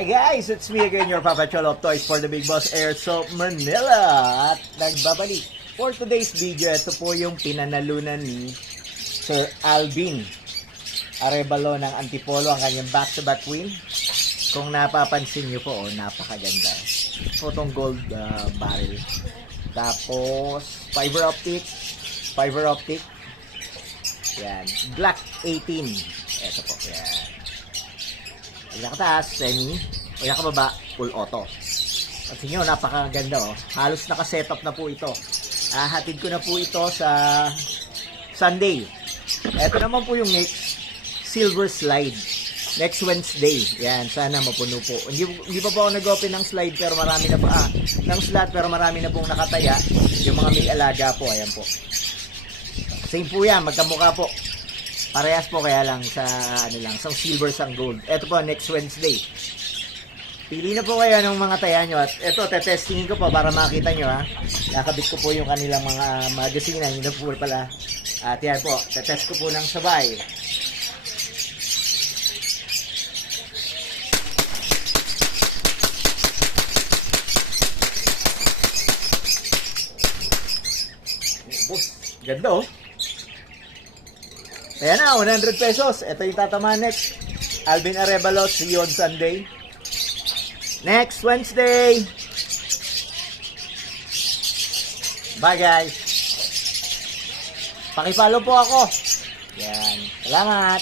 Hi guys, it's me again, your Papa Cholo of Toys for the Big Boss Airsoft Manila. At nagbabalik for today's video. Ito po yung pinanalunan ni Sir Alvin Arevalo ng Antipolo, ang kanyang back-to-back win. Kung napapansin nyo po, napakaganda. Ito itong gold barrel. Tapos, fiber optic. Yan, Black 18. Ito po, yan. Pinakataas, semi. Pinakababa, full auto. At nyo, napakaganda oh. Halos naka-setup na po ito. Hatid ko na po ito sa Sunday. Ito naman po yung next silver slide. Next Wednesday. Yan, sana mapuno po. Hindi pa po ako nag-open ng slide pero marami na po. Ng slot pero marami na pong nakataya. Yung mga may alaga po, ayan po. Same po yan, magkamukha po. Parehas po, kaya lang sa sa silver sang gold. Ito po next Wednesday. Pili na po kayo ng mga taya nyo. At ito, tetestingin ko po para makita nyo ha. Nakabit ko po yung kanilang mga magazine. Yun na po pala. At yan po, tetest ko po ng sabay. Ganda oh. Ayan na, 100 pesos. Ito yung tatama next. Alvin Arevalo, see you on Sunday. Next Wednesday. Bye guys. Pakipollow po ako. Yan. Salamat.